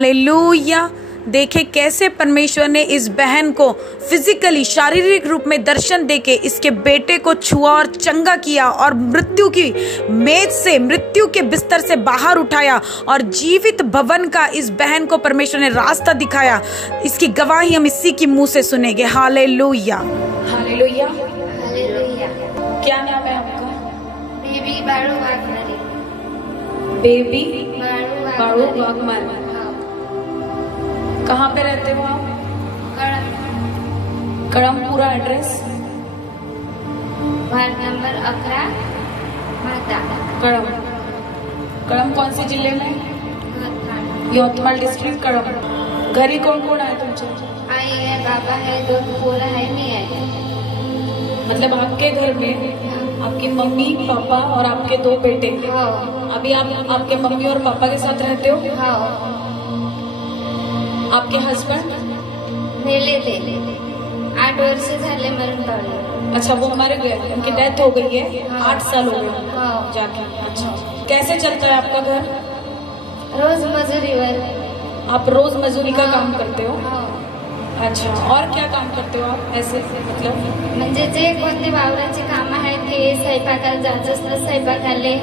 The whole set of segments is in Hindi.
हालेलुया। देखे कैसे परमेश्वर ने इस बहन को फिजिकली शारीरिक रूप में दर्शन देके इसके बेटे को छुआ और चंगा किया और मृत्यु की मेज से, मृत्यु के बिस्तर से बाहर उठाया और जीवित भवन का इस बहन को परमेश्वर ने रास्ता दिखाया। इसकी गवाही हम इसी की मुंह से सुनेंगे। Hallelujah, hallelujah, hallelujah. क्या नाम है आपका? बेबी बारू वाघमारे। बेबी बारू वाघमारे। कहाँ पे रहते हो आप? कड़म। पूरा एड्रेस? वार्ड नंबर 11 माता कड़म। कड़म कौन से जिले में? यवतमाळ डिस्ट्रिक्ट कड़म। घरी कौन कौन आहे तुमचे? आई है, बाबा है, 2 पोरं है, मी है। मतलब आपके घर में आपकी मम्मी, पापा और आपके 2 बेटे। हो अभी आप आपके मम्मी और पापा के साथ रहते हो? हो आपके हस्बैंड? मेले थे 8 वर्ष झाले मरण पावले। अच्छा, वो हमारे गए, उनकी डेथ हो गई है। 8 साल हो गए हो जाके। अच्छा, कैसे चलता है आपका घर? रोज मजुरीवर। आप रोज मजूरी का काम करते हो? हो अच्छा, और क्या काम करते हो आप ऐसे? मतलब म्हणजे जे कोणते वावराचे काम आहेत ते स्वयंपाकाला जायचं असतं, स्वयंपाकाले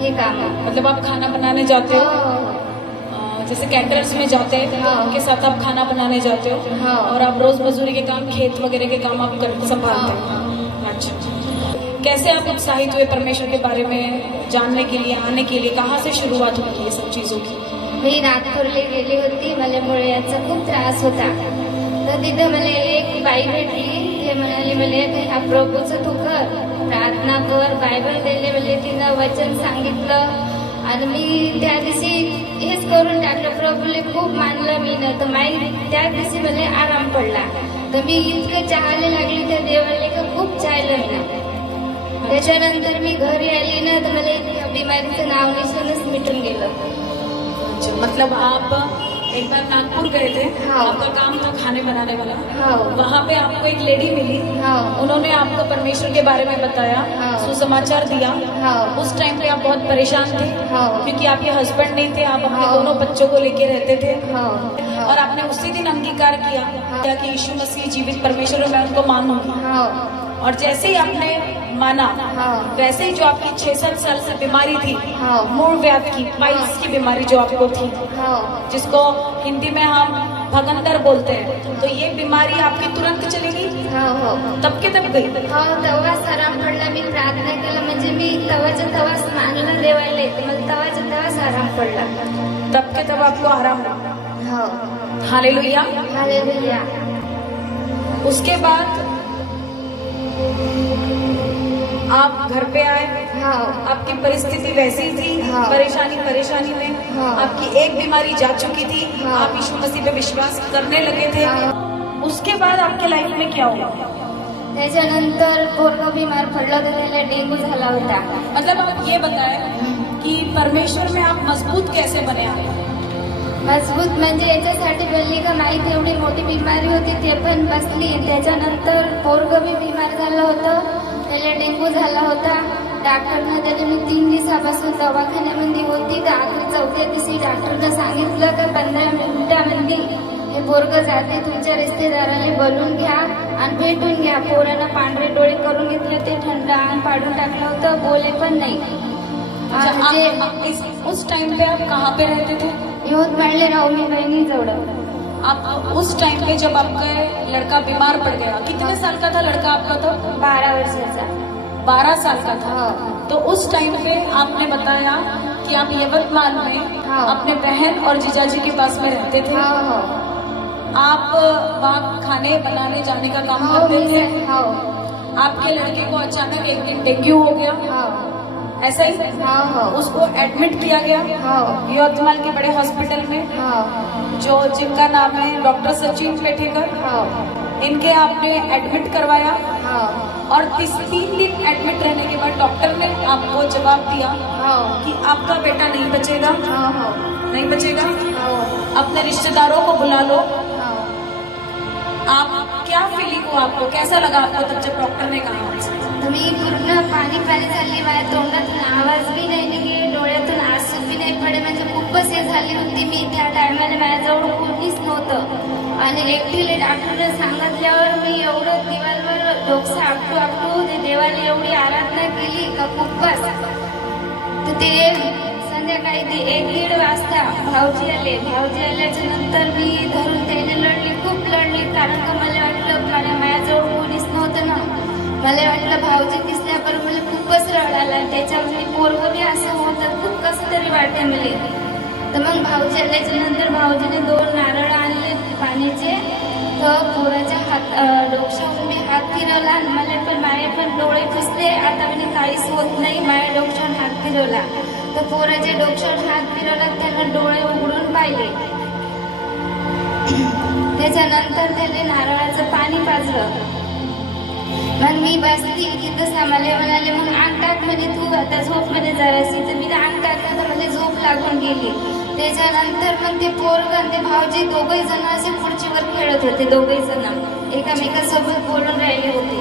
हे काम। मतलब आप खाना बनाने जाते हो? जैसे कैटरर्स में जाते हैं हाँ। उनके साथ आप खाना बनाने जाते हो? हाँ। और आप रोज मजदूरी के काम, खेत वगैरह के काम आप संभालते हो? अच्छा, कैसे आप उत्साहित हुए परमेश्वर के बारे में जानने के लिए, आने के लिए? कहाँ से शुरुआत हुई ये सब चीजों की? मी नागपूरला गेली होती, मला मुळव्याधीचा खूप त्रास होता। तर तिथं मला एक बाई भेटली, ते म्हणाली मला ह्या प्रभूचं तू कर, प्रार्थना कर, बायबल दिले, म्हणजे तिनं वचन सांगितलं आणि मी त्या दिवशी हेच करून टाकलं। प्रभूले खूप मानलं मी ना, तर त्या दिवशी मला आराम पडला। तर मी इतकं चाहायला लागली त्या देवाला का खूप चाहलं ना। त्याच्यानंतर मी घरी आली ना, तर मला इतक्या बिमारीचं नाव निशाणच मिटून गेलं। अच्छा, मतलब आप एक बार नागपुर गए थे। हाँ। आपका काम था खाने बनाने वाला। हाँ। वहाँ पे आपको एक लेडी मिली। हाँ। उन्होंने आपको परमेश्वर के बारे में बताया। हाँ। सुसमाचार दिया। हाँ। उस टाइम पे आप बहुत परेशान थे। हाँ। क्योंकि आपके हस्बैंड नहीं थे, आप अपने हाँ। दोनों बच्चों को लेके रहते थे। हाँ। और आपने उसी दिन अंगीकार किया कि यीशु मसीह जीवित परमेश्वर, मैं उनको मानूंगी। हाँ। और जैसे ही आपने माना, हाँ। वैसे ही जो आपकी 6-7 साल से बीमारी थी, हाँ। मूल व्याध की, पाइल्स की बीमारी जो आपको थी, हाँ। जिसको हिंदी में हम भगंदर बोलते हैं, तो ये बीमारी आपकी तुरंत चली गई? हो तब के तब गई? हो तेव्हाच आराम पडला। मी प्रार्थना केलं, म्हणजे मी तवाच्या तवाच मानलं देवाला, तर मला तवाच्या तवाच आराम पडला। तब के तब आपको आराम हुआ? हो हालेलुया। हालेलुया। उसके बाद आप घर पे आए। हो आपकी परिस्थिति वैसी थी, हाँ। परेशानी में हाँ। आपकी एक बीमारी जा चुकी थी। हाँ। आप यीशु मसीह पे विश्वास करने लगे थे। हाँ। उसके बाद आपके लाइफ में क्या हुआ? त्याच्यानंतर पोरगं बीमार पडलं, तर त्याला डेंगू झाला होता। मतलब आप ये बताएं कि परमेश्वर में आप मजबूत कैसे बने आप? मजबूत म्हणजे याच्यासाठी बनली का माहीत, एवढी मोठी बिमारी होती ते पण बसली। त्याच्यानंतर पोरगं बी बिमार झालं होतं, त्याला डेंगू झाला होता। डॉक्टरनं त्याला मी 3 दिवसापासून दवाखान्यामध्ये होती, तर आखरी 4थ्या दिवशी डॉक्टरनं सांगितलं का 15 मिनिटांमध्ये हे पोरगं जाते, तुमच्या रिश्तेदाराने बोलून घ्या आणि भेटून घ्या। पोरानं पांढरे डोळे करून घेतले, ते थंड अंग पाडून टाकलं होतं, बोले पण नाही। उस टाइम पे आप कहाँ पे रहते थे? यवतमाळले राहू मी बहिणी जवळ। आप उस टाइम पे जब आपका लड़का बीमार पड़ गया, कितने साल का था लड़का आपका? तो 12 वर्षाचा। 12 साल का था। हाँ। तो उस टाइम पे आपने बताया कि आप यवतमाल में हाँ। अपने बहन और जीजाजी के पास में रहते थे। हो आप वहाँ खाने बनाने जाने का काम हो करते थे। हो आपके लड़के को अचानक एक दिन डेंगू हो गया, हो ऐसा ही? हो उसको एडमिट किया गया हो यवतमाल के बड़े हॉस्पिटल में, हो जो जिनका नाम है डॉक्टर सचिन पेठेकर। हो इनके आपने एडमिट करवाया हो और 3 दिन एडमिट रहने के बाद डॉक्टर ने आपको जवाब दिया हो कि आपका बेटा नहीं बचेगा। हो नहीं बचेगा। हो अपने रिश्तेदारों को बुला लो। हो आप क्या फीलिंग हुआ आपको? कैसा लगा आपको तब जब डॉक्टर ने कहा? मी पूर्ण पाणी झाली, माझ्या तोंडातून आवाज बी नाही निघे, डोळ्यातून आंसू बी नाही पडे, म्हणजे खूपच हे झाली होती मी. त्या टायमाला माझ्याजवळ कोणीच नव्हतं आणि एकटीला डॉक्टरने सांगितल्यावर मी एवढं दिवाळीवर डोकं आपटू आपटू ते देवाला एवढी आराधना केली का खूपच. तर ते संध्याकाळी ते 1-1:30 वाजता भाऊजी आल्याच्या नंतर मी धरून त्याने लढली, खूप लढली. कारण का मला वाटलं कारण माझ्याजवळ कोणीच नव्हतं ना. मला वाटलं भाऊजी दिसल्यावर मला खूपच रड आला. त्याच्यामध्ये पोरगं बी असं होतं, खूप कसं तरी वाटतं मला. तर मग भाऊजी आल्याच्या नंतर भाऊजीने 2 नारळ आणले पाण्याचे. तर पोराच्या डोक्यावर मी हात फिरवला आणि मला माझे पण डोळे पुसले. आता म्हणजे काहीच होत नाही. माझ्या डोक्यावर हात फिरवला तर पोराच्या डोक्यावर हात फिरवला, त्यांना डोळे उघडून पाहिले. त्याच्यानंतर त्याने नारळाचं पाणी पाजलं. मग मी बसली तिथं सामाले म्हणाले मग अंग टाक म्हणे, तू आता झोप मध्ये जराशी. तर मी अंग टाकलं तर मला झोप लागून गेली. त्याच्यानंतर मग ते पोरग आणि ते भाऊजी दोघही जण असे खुर्चीवर खेळत होते. दोघही जण एकामेकासोबत बोलून राहिले होते.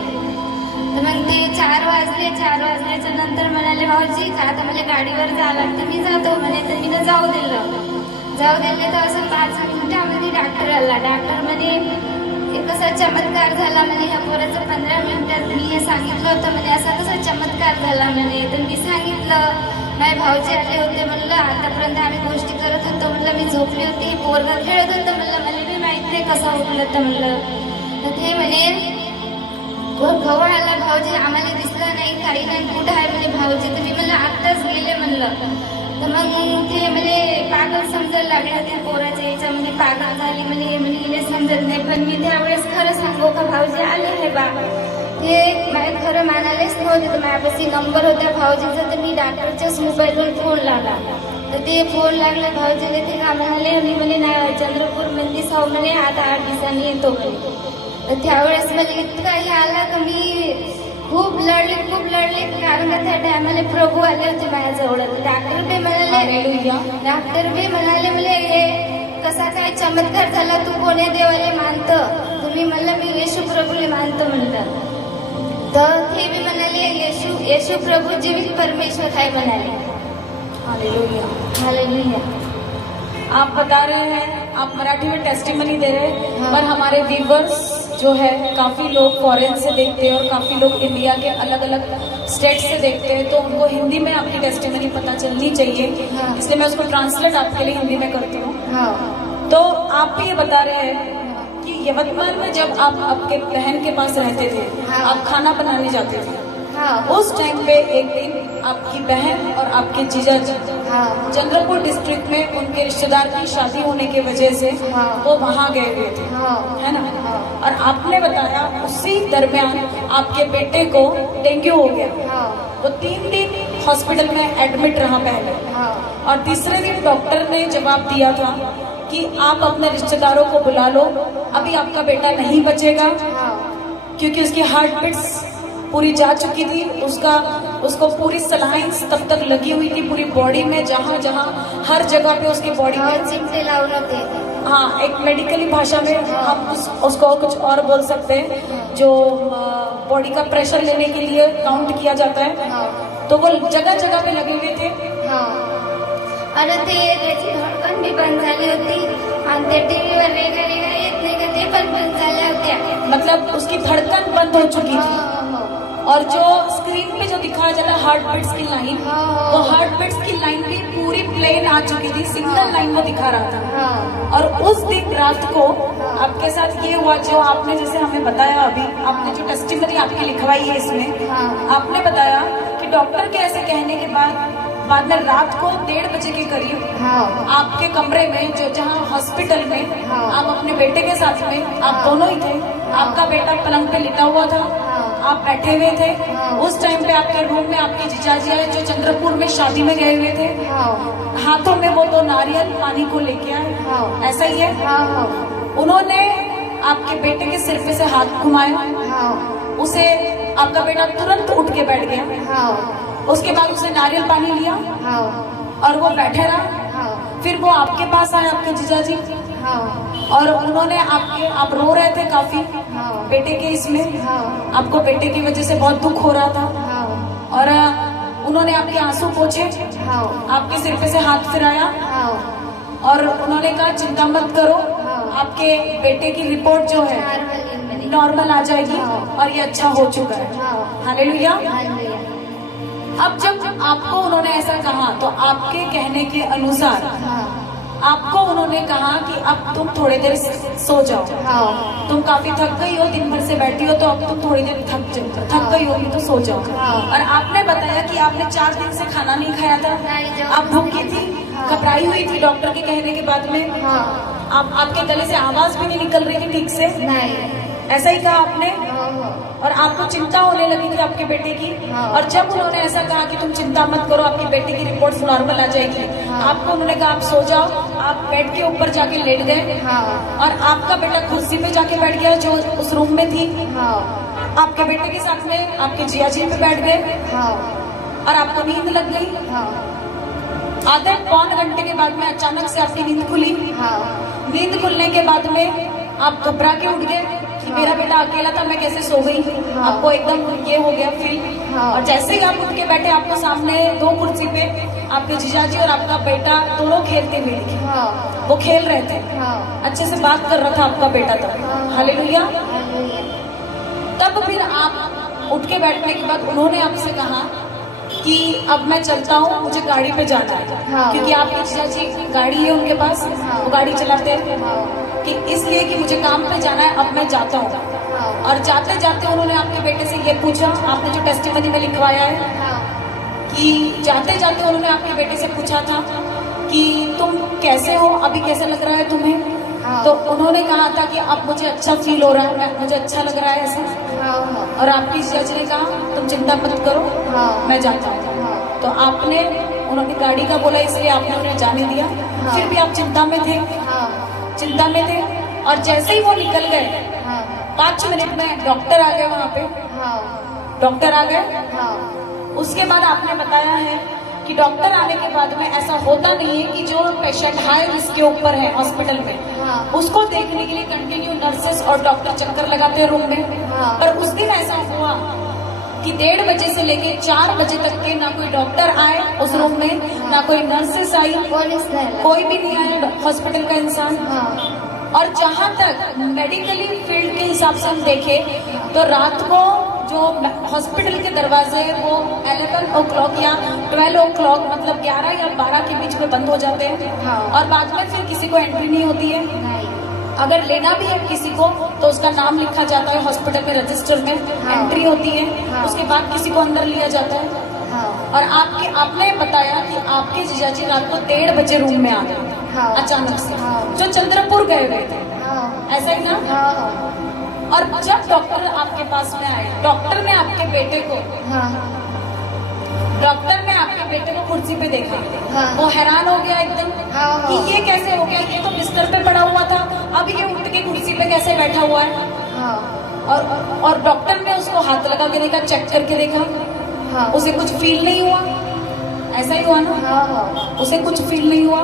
तर मग ते 4 वाजले. 4 वाजल्याच्या नंतर म्हणाले भाऊजी का आता मला गाडीवर जावं लागतं, मी जातो म्हणे. तर मी तर जाऊ दिले. तर असं 5 मिनिटामध्ये डॉक्टर आला. डॉक्टर म्हणे कसा चमत्कार झाला म्हणे, ह्या पोराचं 15 मिनिटात मी हे सांगितलं होतं म्हणे, असा कसा चमत्कार झाला म्हणे. तर मी सांगितलं माझे भाऊजी आले होते म्हणलं, आतापर्यंत आम्ही गोष्टी करत होतो म्हणलं, मी झोपली होती, पोरगा खेळत होतं म्हणलं, मला बी माहित नाही कसा उठलं तर म्हणलं. तर ते म्हणे गवळ आला भाऊजी, आम्हाला दिसलं नाही, काही नाही, कुठं आहे म्हणे भाऊजी. तर मी म्हणलं आत्ताच गेले म्हणलं. तर मग ते म्हणे पागल समजायला लागले होते, पोराच्या याच्यामध्ये पागल झाली म्हणे, म्हणे समजत नाही. पण मी त्यावेळेस खरं सांगू का भाऊजी आले आहे बा, ते माझ्या खरं मानायलाच नव्हते. तर माझ्यापाशी नंबर होता भाऊजीचा. तर मी डॉक्टरच्याच मोबाईलवरून फोन लावला. तर ते फोन लागला भाऊजीने, ते का म्हणाले मी म्हणे नाही चंद्रपूर मंदी साव म्हणे, आता 8 दिवसांनी येतो म्हणे. तर त्यावेळेस मला इतकं हे आला का मी खूप लढले. कारण का त्या टायमाला प्रभू आले होते माझ्याजवळ. डॉक्टर बी म्हणाले मला हे कसा काय चमत्कार झाला, तू कोण्या देवाला मानतं. तुम्ही म्हणलं मी येशू प्रभूला मानतो म्हणलं. तर ते भी म्हणाले येशू प्रभू जीवित परमेश्वर आहे म्हणाले. हालेलुया। हालेलुया। आप बता रहे हैं, आप मराठी में टेस्टिमनी दे रहे हैं, हाँ। पर हमारे व्यूवर्स जो है काफी लोग फॉरेन से देखते हैं और काफी लोग इंडिया के अलग अलग स्टेट से देखते हैं, तो उनको हिंदी में आपकी टेस्टिमनी पता चलनी चाहिए। हाँ। इसलिए मैं उसको ट्रांसलेट आपके लिए हिंदी में करती हूँ। हाँ। तो आप भी ये बता रहे हैं कि यवतमाल में जब आप आपके बहन के पास रहते थे, हाँ। आप खाना बनाने जाते थे, हाँ। उस टाइम पे एक दिन आपकी बहन और आपके जीजा जी हाँ। चंद्रपुर डिस्ट्रिक्ट में उनके रिश्तेदार की शादी होने की वजह से हाँ। वो वहाँ गए हुए थे, हाँ। है ना। हाँ। और आपने बताया उसी दरमियान आपके बेटे को डेंगू हो गया। हाँ। वो 3 दिन हॉस्पिटल में एडमिट रहा पहले, हाँ। और तीसरे दिन डॉक्टर ने जवाब दिया था कि आप अपने रिश्तेदारों को बुला लो, अभी आपका बेटा नहीं बचेगा, हाँ। क्योंकि उसकी हार्ट बीट्स पूरी जा चुकी थी, उसको पूरी सलाइंस तब तक लगी हुई थी पूरी बॉडी में, जहाँ जहाँ हर जगह पे उसकी बॉडी में। चिमटे लावून होते। हाँ, एक मेडिकली भाषा में हम उसको कुछ और बोल सकते हैं, जो बॉडी का प्रेशर लेने के लिए काउंट किया जाता है। हाँ। तो वो जगह जगह पे लगे हुए थे। हाँ। आणि त्याची धडकन बी बंद झाली होती आणि ते टीव्हीवर रेगा येत नाही का, ते पण बंद झाल्या होत्या। मतलब उसकी धड़कन बंद हो चुकी थी, और जो स्क्रीन पे जो दिखाया जा रहा है हार्ट बीट्स की लाइन, वो हार्ट बीट्स की लाइन भी पूरी प्लेन आ चुकी थी, सिंगल लाइन वो दिखा रहा था। और उस दिन रात को आपके साथ ये हुआ जो आपने जैसे हमें बताया, अभी आपने जो टेस्टिमनी आपकी लिखवाई है इसमें, आपने बताया कि डॉक्टर के ऐसे कहने के बाद में रात को 1:30 बजे के करीब आपके कमरे में जो जहाँ हॉस्पिटल में आप अपने बेटे के साथ में आप दोनों ही थे, आपका बेटा पलंग पे लिटा हुआ था, आप बैठे हुए थे। उस टाइम पे आपके रूम में आपके जीजाजी आए जो चंद्रपुर में शादी में गए हुए थे, हाथों में वो 2 नारियल पानी को लेके आए, ऐसा ही है। उन्होंने आपके बेटे के सिर पे से हाथ घुमाया, उसे आपका बेटा तुरंत उठ के बैठ गया। उसके बाद उसने नारियल पानी लिया और वो बैठे रहा। फिर वो आपके पास आए आपके जीजाजी, और उन्होंने आप रो रहे थे काफी बेटे के इसमें, आपको बेटे की वजह से बहुत दुख हो रहा था, और उन्होंने आपके आंसू पोंछे, हाँ आपके सिर पे से हाथ फिराया हाँ और उन्होंने कहा चिंता मत करो, आपके बेटे की रिपोर्ट जो है नॉर्मल आ जाएगी और ये अच्छा हो चुका है। हालेलुया। अब जब आपको उन्होंने ऐसा कहा तो आपके कहने के अनुसार आपको उन्होंने कहा कि अब तुम थोड़ी देर सो जाओ, तुम काफी थक गई हो, दिन भर से बैठी हो, तो अब तुम थोड़ी देर थक गई होगी तो सो जाओ। और आपने बताया कि आपने 4 दिन से खाना नहीं खाया था, आप भूखी थी, घबराई हुई थी डॉक्टर के कहने के बाद में, आपके गले से आवाज भी नहीं निकल रही थी ठीक से, ऐसा ही कहा आपने, और आपको चिंता होने लगी थी आपके बेटे की। और जब उन्होंने ऐसा कहा कि तुम चिंता मत करो, आपकी बेटे की रिपोर्ट्स नॉर्मल आ जाएगी, आपको उन्होंने कहा आप सो जाओ, आप बेड के ऊपर जाके लेट गए और आपका बेटा कुर्सी पे जाके बैठ गया जो उस रूम में थी। आपके बेटे के साथ में आपके जिया जी पे बैठ गए और आपको नींद लग गई। आधे पौन घंटे के बाद में अचानक से आपकी नींद खुली। नींद खुलने के बाद में आप घबरा के उठ गए कि मेरा बेटा अकेला था, मैं कैसे सो गई। आपको एकदम ये हो गया फील। और जैसे ही आप उठ के बैठे, आपको सामने 2 कुर्सी पे आपके जीजाजी और आपका बेटा दोनों खेलते हुए दिखे। वो खेल रहे थे, अच्छे से बात कर रहा था आपका बेटा तब। हालेलुया। तब फिर आप उठ के बैठने के बाद उन्होंने आपसे कहा कि अब मैं चलता हूँ, मुझे गाड़ी पे जाना है, क्योंकि आपके जीजाजी गाड़ी है उनके पास, वो गाड़ी चलाते हैं, कि इसलिए कि मुझे काम पे जाना है, अब मैं जाता हूँ। और जाते जाते उन्होंने आपके बेटे से ये पूछा, आपने जो टेस्टिमनी में लिखवाया है, कि जाते जाते उन्होंने आपके बेटे से पूछा था कि तुम कैसे हो, अभी कैसा लग रहा है तुम्हें। तो उन्होंने कहा था कि अब मुझे अच्छा फील हो रहा है, मुझे अच्छा लग रहा है ऐसा। और आपकी जज ने कहा तुम चिंता मत करो, मैं जाता हूँ। तो आपने, उन्होंने गाड़ी का बोला इसलिए आपने उन्हें जाने दिया। फिर भी आप चिंता में थे, चिंता में थे। और जैसे ही वो निकल गए 5 मिनट में डॉक्टर आ गए वहाँ पे, डॉक्टर आ गए। उसके बाद आपने बताया है कि डॉक्टर आने के बाद में ऐसा होता नहीं है कि जो पेशेंट हाई रिस्क के ऊपर है हॉस्पिटल में, उसको देखने के लिए कंटिन्यू नर्सेस और डॉक्टर चक्कर लगाते हैं रूम में। पर उस दिन ऐसा हुआ कि 1:30 बजे से लेके 4 बजे तक के ना कोई डॉक्टर आए उस रूम में, ना कोई नर्सेस आई, कोई भी नहीं आया हॉस्पिटल का इंसान। और जहाँ तक मेडिकली फील्ड के हिसाब से हम देखें तो रात को जो हॉस्पिटल के दरवाजे वो 11 o'clock या 12 o'clock, मतलब 11 या 12 के बीच में बंद हो जाते हैं। और बाद में फिर किसी को एंट्री नहीं होती है। अगर लेना भी है किसी को तो उसका नाम लिखा जाता है हॉस्पिटल में, रजिस्टर में एंट्री होती है, उसके बाद किसी को अंदर लिया जाता है। और आपने बताया कि आपके जीजाजी रात को 1:30 बजे रूम में आ गए अचानक से, जो चंद्रपुर गए हुए थे, ऐसा ही ना। और जब डॉक्टर आपके पास में आए, डॉक्टर ने आपके बेटे को कुर्सी पे देखा, वो हैरान हो गया एकदम कि ये कैसे हो गया, ये तो बिस्तर पे पड़ा हुआ था, अब ये उठ के कुर्सी पे कैसे बैठा हुआ है। और डॉक्टर ने उसको हाथ लगा के देखा, चेक करके देखा, उसे कुछ फील नहीं हुआ। ऐसा ही हुआ ना, उसे कुछ फील नहीं हुआ,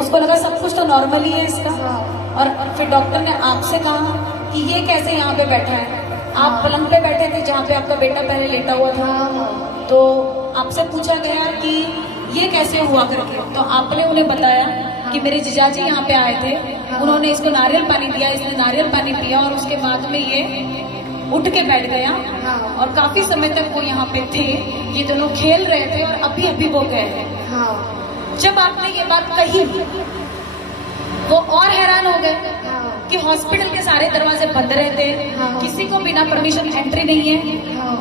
उसको लगा सब कुछ तो नॉर्मल ही है इसका। और फिर डॉक्टर ने आपसे कहा कि ये कैसे यहाँ पे बैठा है। आप पलंग पे बैठे थे जहाँ पे आपका बेटा पहले लेटा हुआ था, तो आपसे पूछा गया कि ये कैसे हुआ करके। तो आपने उन्हें बताया कि मेरे जीजाजी यहाँ पे आए थे, उन्होंने इसको नारियल पानी दिया, इसने नारियल पानी पिया और उसके बाद में ये उठ के बैठ गया। और काफी समय तक वो यहाँ पे थे, ये दोनों खेल रहे थे और अभी अभी वो गए। जब आपने ये बात कही वो और हैरान हो गए कि हॉस्पिटल के सारे दरवाजे बंद रहते हैं, किसी को बिना परमिशन एंट्री नहीं है।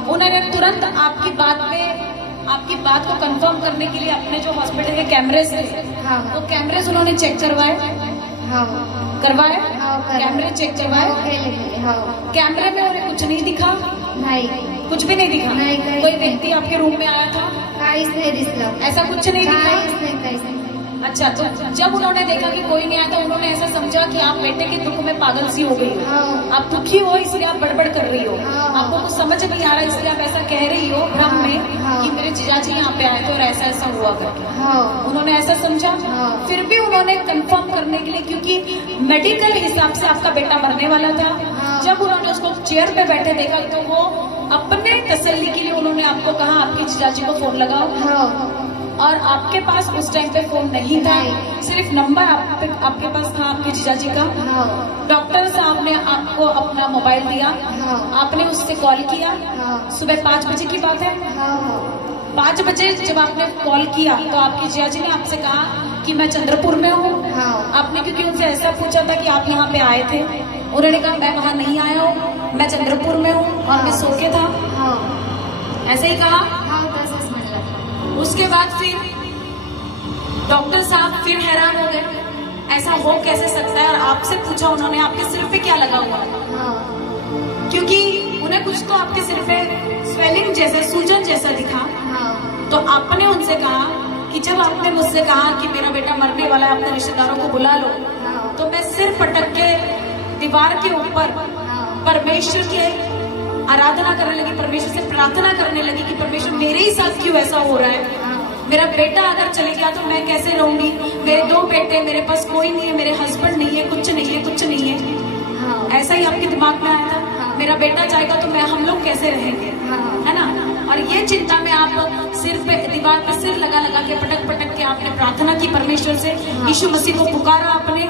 उन्होंने तुरंत आपकी बात को कंफर्म करने के लिए अपने जो हॉस्पिटल के कैमरेज थे, वो कैमरेज उन्होंने चेक करवाए, कैमरे चेक करवाए। कैमरे में उन्हें कुछ नहीं दिखा, कुछ भी नहीं दिखा। कोई व्यक्ति आपके रूम में आया था, ऐसा कुछ नहीं दिखा। अच्छा, तो जब उन्होंने देखा कि कोई नहीं आया तो उन्होंने ऐसा समझा कि आप बेटे के दुख में पागल सी हो गई हो, हाँ। आप दुखी हो इसलिए आप बड़बड़ कर रही हो, हाँ। आपको कुछ समझ नहीं आ रहा इसलिए आप ऐसा कह रही हो भ्रम में हाँ। कि मेरे जीजाजी यहाँ पे आए थे और ऐसा ऐसा हुआ करके। हाँ। उन्होंने ऐसा समझा। हाँ। फिर भी उन्होंने कंफर्म करने के लिए, क्योंकि मेडिकल हिसाब से आपका बेटा मरने वाला था, हाँ। जब उन्होंने उसको चेयर पे बैठे देखा तो वो अपने तसल्ली के लिए उन्होंने आपको कहा आपके जीजाजी को फोन लगाओ, हाँ। और आपके पास उस टाइम पे फोन नहीं था, नहीं। सिर्फ नंबर आपके पास था आपके जीजाजी का। हाँ। डॉक्टर साहब ने आपको अपना मोबाइल दिया, हाँ। आपने उससे कॉल किया। हाँ। सुबह 5 बजे की बात है। हाँ। 5 बजे जब आपने कॉल किया तो आपके जीजाजी ने आपसे कहा कि मैं चंद्रपुर में हूँ। हाँ। आपने क्योंकि उनसे ऐसा पूछा था कि आप यहाँ पे आए थे, उन्होंने कहा मैं वहाँ नहीं आया हूँ, मैं चंद्रपुर में हूँ और मैं सो के था, हाँ। ऐसे ही कहा। हाँ, तसंच म्हणलं। उसके बाद फिर डॉक्टर साहब फिर हैरान हो गए, ऐसा हो कैसे सकता है, और आपसे पूछा उन्होंने आपके सिर पे क्या लगा हुआ है, हाँ। क्योंकि उन्हें कुछ तो आपके सिर पे स्वेलिंग जैसे सूजन जैसा दिखा। हाँ। तो आपने उनसे कहा कि जब आपने मुझसे कहा कि मेरा बेटा मरने वाला है, अपने रिश्तेदारों को बुला लो, हाँ। तो मैं सिर पटक के दीवार के ऊपर हाँ। परमेश्वर के आराधना करने लगी, परमेश्वर से प्रार्थना करने लगी कि परमेश्वर मेरे ही साथ क्यों ऐसा हो रहा है, हाँ। मेरा बेटा अगर चले गया तो मैं कैसे रहूंगी, मेरे 2 बेटे, मेरे पास कोई नहीं है, मेरे हस्बैंड नहीं है, कुछ नहीं है, कुछ नहीं है। हाँ। ऐसा ही आपके दिमाग में आया था, हाँ। मेरा बेटा जाएगा तो मैं हम लोग कैसे रहेंगे, हाँ। है ना। और ये चिंता में आप सिर पे दीवार पे सिर लगा लगा के पटक पटक के आपने प्रार्थना की परमेश्वर से, यीशु मसीह को पुकारा आपने,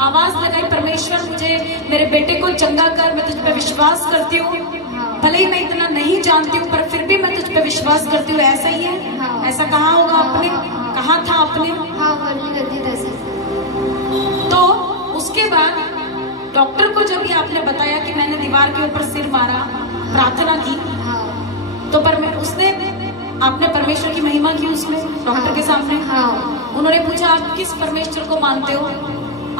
आवाज लगाई, परमेश्वर मुझे मेरे बेटे को चंगा कर, मैं तुझ पे विश्वास करती हूँ, भले ही मैं इतना नहीं जानती हूँ पर फिर भी मैं तुझ पे विश्वास करती हूँ। ऐसा ही है, हाँ। ऐसा कहा होगा आपने, हाँ। कहा था आपने। हाँ, बोलली होती तसंच। तो उसके बाद डॉक्टर को जब ये आपने बताया कि मैंने दीवार के ऊपर सिर मारा, प्रार्थना की, हाँ। तो उसने आपने परमेश्वर की महिमा की उसमें डॉक्टर के सामने। हाँ। उन्होंने पूछा आप किस परमेश्वर को मानते हो,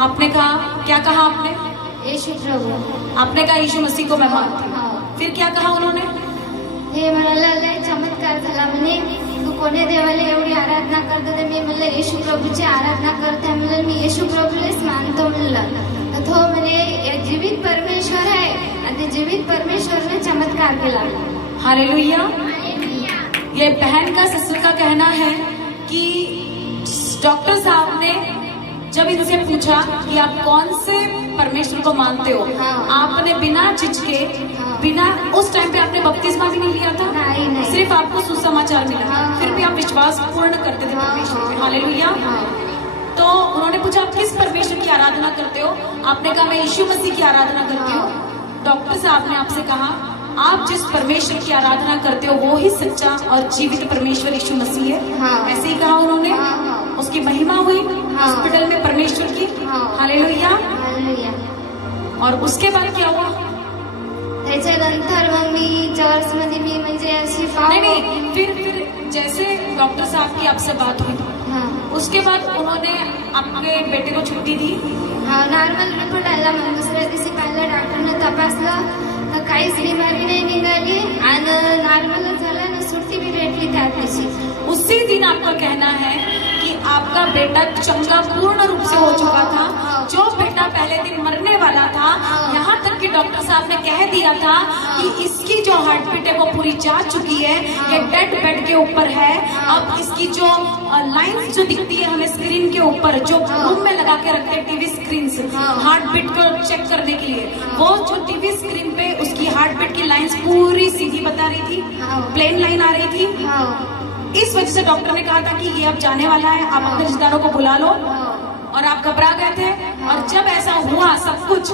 आपने कहा, क्या कहा आपने, येशू प्रभू। आपने कहा यीशु मसीह को मैं मानती हूँ। हाँ। फिर क्या कहा उन्होंने, हे म्हणाला लय चमत्कार झाला म्हणे, तू कोण्या देवाला एवढी आराधना करते, तर मी म्हणलं येशू प्रभूची आराधना करते, म्हणलं मी येशू प्रभूलाच मानतो म्हणलं, तर तो म्हणे एक जीवित परमेश्वर आहे आणि ते जीवित परमेश्वरने चमत्कार केला। हालेलुया। ये बहन का सिस्टर का कहना है कि डॉक्टर साहब ने जब इनसे पूछा कि आप कौन से परमेश्वर को मानते हो, हाँ। आपने बिना झिझके, हाँ। बिना, उस टाइम पे आपने बपतिस्मा भी नहीं लिया था, नहीं। सिर्फ आपको सुसमाचार मिला, हाँ। फिर भी आप विश्वास पूर्ण करते थे हाँ। परमेश्वर पे। हालेलुया। हाँ। तो उन्होंने पूछा आप किस परमेश्वर की आराधना करते हो, आपने कहा मैं यीशु मसीह की आराधना करती हूँ। डॉक्टर साहब ने आपसे कहा आप जिस परमेश्वर की आराधना करते हो वो ही सच्चा और जीवित परमेश्वर यीशु मसीह है। हाँ। ऐसे ही कहा उन्होंने। हाँ। उसकी महिमा हुई हाँ। हॉस्पिटल में परमेश्वर की। हाँ। हालेलुया। हालेलुया। और उसके बाद क्या हुआ, त्याच्यानंतर मग मी चर्चमध्ये मी म्हणजे अशी नहीं, फिर जैसे डॉक्टर साहब की आपसे बात हुई, हाँ। उसके बाद उन्होंने आपके बेटे को छुट्टी दी। हा, नॉर्मल रिपोर्ट आला, मग दुसऱ्या दिवशी पहिल्या डॉक्टरने तपासलं तर काहीच बिमारी नाही निघाली आणि नॉर्मल झालं ना, सुट्टी भी भेटली त्या दिवशी। उसी दिन आपका कहना है कि आपका बेटा चंगा पूर्ण रूप से हो चुका था। जो बेटा पहले दिन मरने वाला था, यहाँ तक कि डॉक्टर साहब ने कह दिया था कि इसकी जो हार्ट बीट है वो पूरी जा चुकी है, ये डेड बेड के ऊपर है। अब इसकी जो लाइंस जो दिखती है हमें स्क्रीन के ऊपर, जो रूम में लगा के रखते हैं टीवी स्क्रीन से हार्ट बीट को चेक करने के लिए, वो जो टीवी स्क्रीन पे उसकी हार्ट बीट की लाइंस पूरी सीधी बता रही थी, प्लेन लाइन आ रही थी। इस वजह से डॉक्टर ने कहा था कि ये अब जाने वाला है, आप अपने रिश्तेदारों को बुला लो, और आप घबरा गए थे। और जब ऐसा हुआ सब कुछ,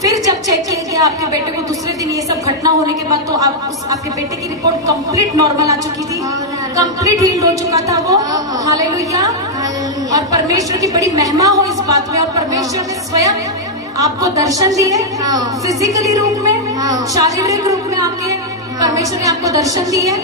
फिर जब चेक किया गया आपके बेटे को दूसरे दिन ये सब घटना होने के बाद, तो आपके बेटे की रिपोर्ट कंप्लीट नॉर्मल आ चुकी थी, कंप्लीट हील हो चुका था वो। हालेलुया। और परमेश्वर की बड़ी महिमा हो इस बात में, और परमेश्वर ने स्वयं आपको दर्शन दिए, फिजिकली रूप में, शारीरिक रूप में आपके परमेश्वर ने आपको दर्शन दिए।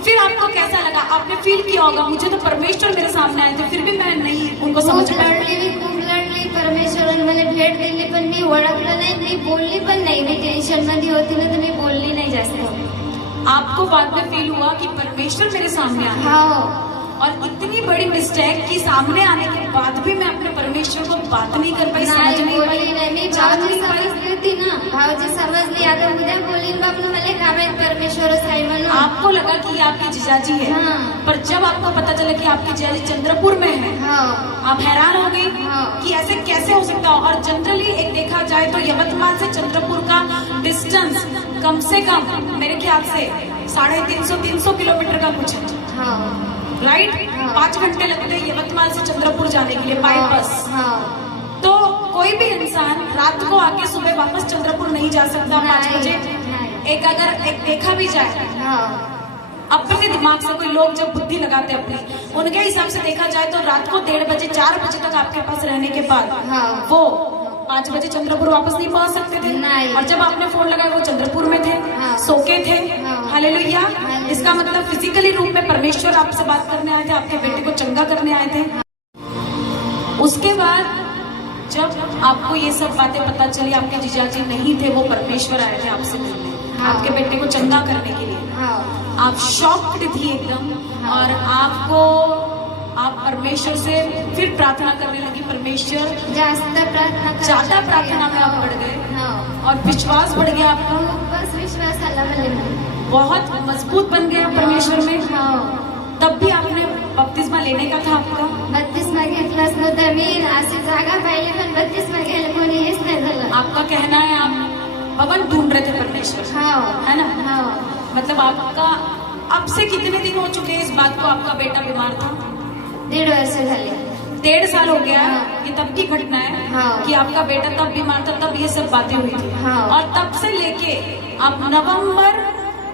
फिर आपको कैसा लगा, आपने फील किया होगा मुझे तो परमेश्वर मेरे सामने आए थे, फिर भी मैं नहीं उनको समझ पाई। खूप लढली, परमेश्वराने मला भेट दिली, पण मी ओळखलं नाही, मी बोलली पण नाही, मी टेन्शन मध्ये होती ना, तर मी बोलली नाही जास्त। आपको बाद में फील हुआ कि परमेश्वर मेरे सामने आया। हाँ। और इतनी बड़ी मिस्टेक कि सामने आने के बाद भी मैं अपने परमेश्वर को बात नहीं कर पाई, समझ नहीं पाई, मी जान भावजी नहीं पाई। समजली होती ना, भावजी समजली. आता उद्या बोलीन बापनं मला काय माहित परमेश्वरच आहे म्हणून. आपको लगा कि ये आपकी जीजाजी है, हाँ. पर जब आपको पता चला कि आपकी जीजाजी चंद्रपुर में है, हाँ. आप हैरान हो गई हाँ. कि ऐसे कैसे हो सकता है। और जनरली एक देखा जाए तो यवतमाल से चंद्रपुर का डिस्टेंस कम से कम मेरे ख्याल से 350 किलोमीटर का कुछ है, हाँ. राइट? हाँ. 5 घंटे लगते हैं यवतमाल से चंद्रपुर जाने के लिए बाई बस। हाँ. तो कोई भी इंसान रात को आके सुबह वापस चंद्रपुर नहीं जा सकता 5 बजे। नहीं. अगर देखा भी जाए हाँ. अपने दिमाग से, कोई लोग जब बुद्धि लगाते अपनी, उनके हिसाब से देखा जाए तो रात को 1:30 बजे 4 बजे तक आपके पास रहने के बाद हाँ. वो 5 बजे चंद्रपुर वापस नहीं पहुंच सकते थे। नहीं. और जब आपने फोन लगाया वो चंद्रपुर में थे, हाँ. सोके थे। हाँ. हालेलुया। हालेलुया। इसका मतलब फिजिकली रूप में परमेश्वर आपसे बात करने आए थे, आपके बेटे को चंगा करने आए थे। उसके बाद जब आपको ये सब बातें पता चली, आपके जीजाजी नहीं थे, वो परमेश्वर आए थे आपसे मिलने, हाँ. आपके बेटे को चंगा करने के लिए। हाँ. आप शॉक्ड थी एकदम, हाँ. और आप परमेश्वर से फिर प्रार्थना करने लगी। परमेश्वर जास्त प्रार्थना करायची. ज्यादा प्रार्थना में आप बढ़ गए, हाँ. और विश्वास बढ़ गया आपका, खूपच विश्वास आला मला. बहुत मजबूत बन गया परमेश्वर में। हाँ. तब भी आपने बपतिस्मा लेने का था आपका। 32 घेतलाच नव्हता मी. अशी जागा पाहिली पण 32 घ्यायला कोणी हेच नाही झालं. आपका कहना है आप भवन ढूंढ रहे थे परमेश्वर, हाँ. है ना? हाँ. मतलब आपका अब से कितने दिन हो चुके हैं इस बात को, आपका बेटा बीमार था? 1.5 वर्ष झाले. 1.5 साल हो गया। हाँ. ये तब की घटना है हाँ. कि आपका बेटा तब बीमार था, तब ये सब बातें हुई थी। हाँ. और तब से लेके आप नवंबर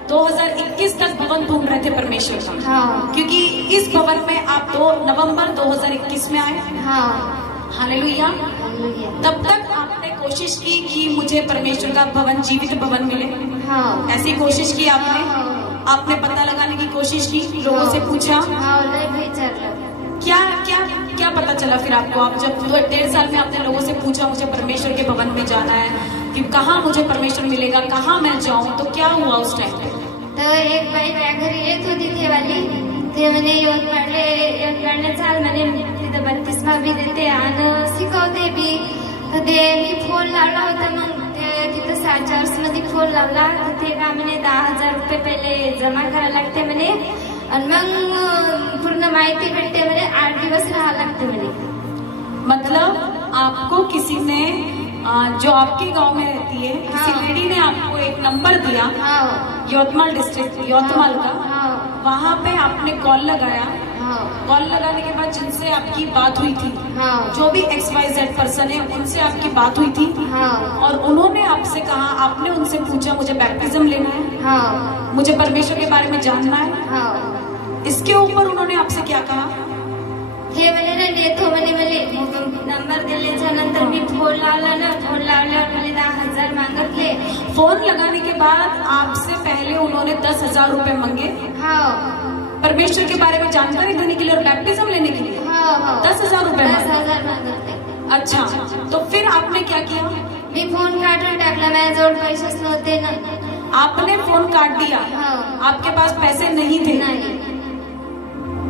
2021 तक भवन ढूंढ रहे थे परमेश्वर का। हाँ. क्योंकि इस भवन में आप नवंबर 2021 में आए। हाँ. हालेलुया। हालेलुया. तब तक आपने कोशिश की कि मुझे परमेश्वर का भवन, जीवित भवन मिले। हाँ. ऐसी कोशिश की आपने? हाँ. आपने पता लगाने की कोशिश की, लोगों से पूछा? हाँ. लय विचारलं. क्या क्या क्या पता चला फिर आपको? आप जब 1.5 साल में आपने लोगों से पूछा मुझे परमेश्वर के भवन में जाना है, कि कहाँ मुझे परमेश्वर मिलेगा, कहाँ मैं जाऊँ, तो क्या हुआ उस टाइम पे? तर एक बाई माझ्या घरी येत होती तेवाली. ते म्हणे यवतमाळला चाल म्हणे, तिथं 32 बी देते आणि शिकवते बी. तर ते मी फोन लावला होता. मग ते तिथं 4 मध्ये फोन लावला. तर ते का म्हणे 10,000 रुपये पहिले जमा करायला लागते म्हणे, आणि मग पूर्ण माहिती भेटते म्हणे. 8 दिवस राहावं लागते म्हणे. मतलब आपको किसी ने जो आपके गांव में रहती है, किसी हाँ. लेडी ने आपको एक नंबर दिया, हाँ. यवतमाल डिस्ट्रिक्ट, यवतमाल का। हाँ. वहाँ पे आपने कॉल लगाया। हाँ. कॉल लगाने के बाद जिनसे आपकी बात हुई थी, हाँ. जो भी XYZ पर्सन है, उनसे आपकी बात हुई थी, हाँ. और उन्होंने आपसे कहा, आपने उनसे पूछा मुझे बैप्टिज्म लेना है, हाँ. मुझे परमेश्वर के बारे में जानना है। हाँ. इसके ऊपर उन्होंने आपसे क्या कहा? हे म्हणे ना नेतो म्हणे नंबर दिल्याच्या नंतर मी फोन लावला ना. फोन लावल्यावर मला 10,000 मागितले. फोन लगाने के बाद आपसे पहले उन्होंने 10,000 रुपए मांगे हाँ. परमेश्वर के बारे में जानकारी देने के लिए और बैप्टिज्म लेने के लिए। हाँ. हाँ. 10,000 रुपए मांगे। 10,000 मागितले. अच्छा, तो फिर आपने क्या किया? मी फोन काढून टाकला. माझ्याजवळ पैसेच नव्हते ना. आपने फोन काट दिया, हाँ. आपके पास पैसे नहीं थे। नाही.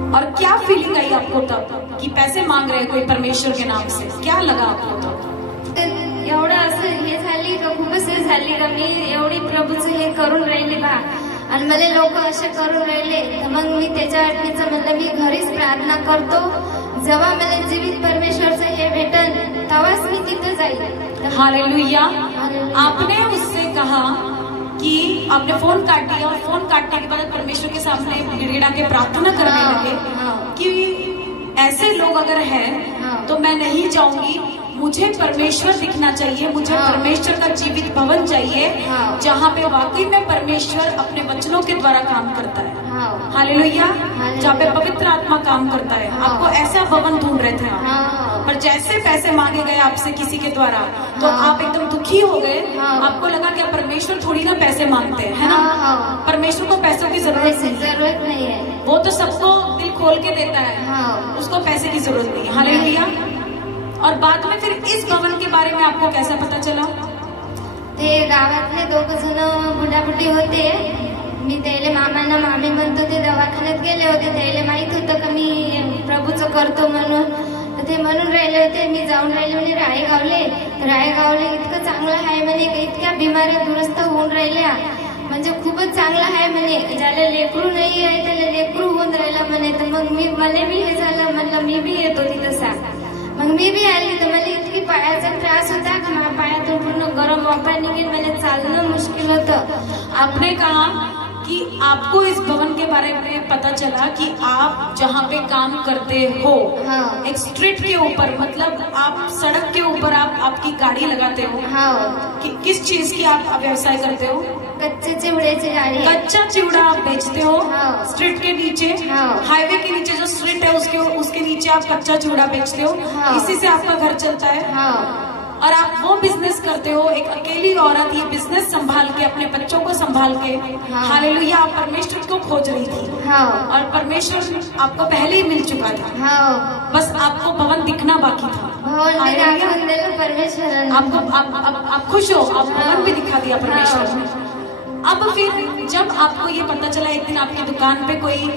और क्या फीलिंग आई आपको तब कि पैसे मांग रहे हैं कोई परमेश्वर के नाम से? क्या लगा आपको तब? तर एवढं असं हे झाली का, खूपच हे झाली का, मी एवढी प्रभूचं हे करून राहिले बा, आणि मला लोक असे करून राहिले. तर मग मी त्याच्या आठवणीचं म्हणलं मी घरीच प्रार्थना करतो. जेव्हा मला जीवित परमेश्वरचं हे भेटल तेव्हाच मी तिथं जाईल. हालेलुया। आपने उससे कहा कि आपने फोन काट दिया, और फोन काटने के बाद परमेश्वर के सामने गिड़गिड़ा के प्रार्थना करने लगे कि ऐसे लोग अगर हैं तो मैं नहीं जाऊंगी, मुझे परमेश्वर दिखना चाहिए, मुझे परमेश्वर का जीवित भवन चाहिए, जहाँ पे वाकई में परमेश्वर अपने वचनों के द्वारा काम करता है। हालेलुया। जहाँ पे पवित्र आत्मा काम करता है। आपको ऐसा भवन ढूंढ रहे थे आप, पर जैसे पैसे मांगे गए आपसे किसी के द्वारा, तो आप एकदम दुखी हो गए। आपको लगा कि परमेश्वर थोड़ी ना पैसे मांगते हैं, है ना? परमेश्वर को पैसों की जरूरत नहीं है, वो तो सबको दिल खोल के देता है, उसको पैसे की जरूरत नहीं है। हालेलुया। और बाद में फिर इस भवन के बारे में आपको कैसा पता चला? ते गावातले 2 जण बुडाबुडी होते. मी त्याला मामांना मामी म्हणतो, ते दवाखान्यात गेले होते, त्याला माहित होतं का मी प्रभूचं करतो म्हणून. तर ते म्हणून राहिले होते, मी जाऊन राहिले म्हणे राळेगावले. तर राळेगावले इतकं चांगलं आहे म्हणे, इतक्या बिमाऱ्या दुरुस्त होऊन राहिल्या, म्हणजे खूपच चांगलं आहे म्हणे. ज्याला लेकरू नाही आहे त्याला लेकरू होऊन राहिला म्हणे. तर मग मला बी हे झालं, म्हणलं मी बी येतो तिथं सा. मग मी बी आली. तर मला इतकी पायाचा त्रास होता का माझ्या पायातून पूर्ण गरम वाफा निघेल, मला चालणं मुश्किल होतं. आपने कहा कि आपको इस भवन के बारे में पता चला कि आप जहाँ पे काम करते हो, हाँ. एक स्ट्रीट के ऊपर, मतलब आप सड़क के ऊपर आप आपकी गाड़ी लगाते हो. हाँ. किस चीज की आप व्यवसाय करते हो? कच्चे चिवड्याची गाडी. कच्चा चिवड़ा आप बेचते हो. हाँ. स्ट्रीट के नीचे, हाँ. हाईवे के नीचे जो स्ट्रीट है उसके नीचे आप कच्चा चिवड़ा बेचते हो. हाँ. इसी से आपका घर चलता है. हाँ. और आप वो बिजनेस करते हो, एक अकेली औरत ये बिजनेस संभाल के, अपने बच्चों को संभाल के. हाँ. हालेलुया, आप परमेश्वर को खोज रही थी. हाँ. और परमेश्वर आपको पहले ही मिल चुका था. हाँ. बस आपको भवन दिखना बाकी था. भवन में हालेलुया. दाखवून दिलं परमेश्वराने. आपको आप खुश हो, आप भवन भी दिखा दिया परमेश्वर ने. अब फिर जब आपको ये पता चला, एक दिन आपकी दुकान पे कोई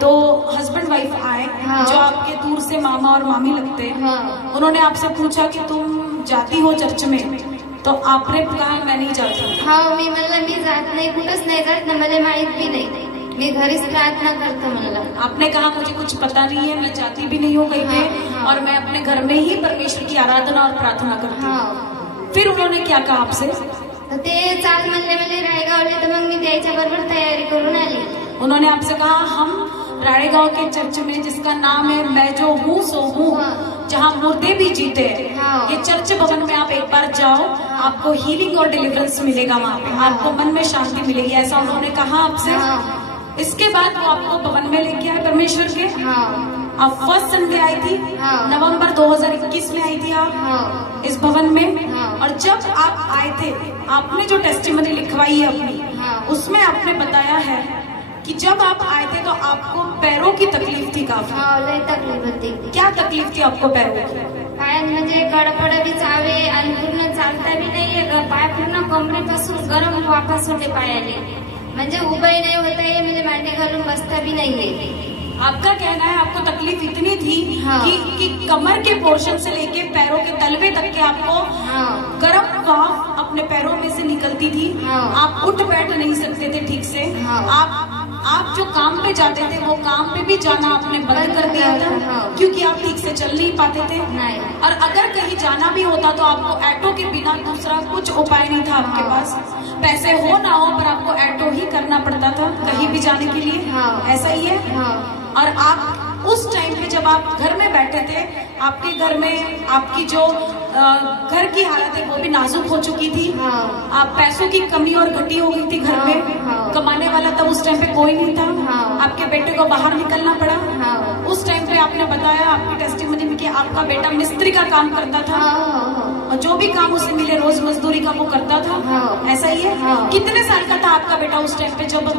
दो हस्बैंड वाइफ आए, हाँ. जो आपके दूर से मामा और मामी लगते हैं. हाँ. उन्होंने आपसे पूछा कि तुम जाती हो चर्च में? तो आपने कहा मैं नहीं जाती. हा. मी म्हणलं मी जात नाही, कुठंच नाही जात ना, मला माहित भी नाही, मी घरीच प्रार्थना करतो म्हणलं. आपने कहा मुझे कुछ पता नहीं है, मैं जाती भी नहीं हूँ कहीं पे, हाँ. और मैं अपने घर में ही परमेश्वर की आराधना और प्रार्थना करती हूँ. हा. फिर उन्होंने क्या कहा आपसे? तर ते चाल म्हणले मला रायगावले. तर मग मी त्याच्या बरोबर तयारी करून आली. उन्होंने आपसे कहा हम राड़ेगांव के चर्च में, जिसका नाम है मैं जो हूँ सो हूँ, जहाँ मुर्दे भी जीते हैं, हाँ. ये चर्च भवन में आप एक बार जाओ, आपको हीलिंग और डिलीवरेंस मिलेगा वहाँ पे, आपको मन में शांति मिलेगी, ऐसा उन्होंने कहा आपसे. हाँ. इसके बाद वो आपको भवन में लेके आए परमेश्वर के. हा. आप फर्स्ट संडे आई थी, हाँ. नवंबर 2021 में आई थी आप हा. इस भवन में. हाँ. और जब आप आए थे, आपने जो टेस्टिमनी लिखवाई है अपनी, हाँ. उसमें आपने बताया है कि जब आप आए थे तो आपको पैरों की तकलीफ थी काफी. हा. लय तकलीफ होती. क्या तकलीफ थी आपको पैरों की? पायात म्हणजे कडपड बी चावे आणि पूर्ण चालता बी नाहीये. पाय पूर्ण कमरेपासून गरम वापस होते पायाले, म्हणजे उभंही नाही होता ये, म्हणजे मांडी घालून बसता भी नाहीये. आपका कहना है आपको तकलीफ इतनी थी हाँ. कि कमर के पोर्शन से लेके पैरों के तलवे तक के आपको हाँ. गर्म वाफ अपने पैरों में से निकलती थी. हाँ. आप उठ बैठ नहीं सकते थे ठीक से. हाँ. आप जो काम पे जाते थे वो काम पे भी जाना आपने बंद कर दिया था. हाँ. क्योंकि आप ठीक से चल नहीं पाते थे. नहीं. और अगर कहीं जाना भी होता तो आपको ऑटो के बिना दूसरा कुछ उपाय नहीं था आपके हाँ. पास. पैसे हो ना हो पर आपको ऑटो ही करना पड़ता था कहीं भी जाने के लिए. हाँ. ऐसा ही है. हा. और आप उस टाइम पे जब आप घर में बैठे थे, आपके घर में आपकी जो घर की हालत है वो भी नाजुक हो चुकी थी. हाँ. आप पैसों की कमी और घटी हो गई थी घर में. हाँ. कमाने वाला तब उस टाइम पे कोई नहीं था. हाँ. आपके बेटे को बाहर निकलना पड़ा. हाँ. उस टाइम पे आपने बताया आपकी टेस्टिमनी में कि आपका बेटा मिस्त्री का काम करता था. हा. और जो भी काम उसे मिले रोज मजदूरी का वो करता था. हाँ. ऐसा ही है. हाँ. कितने साल का था आपका बेटा उस टाइम पे जब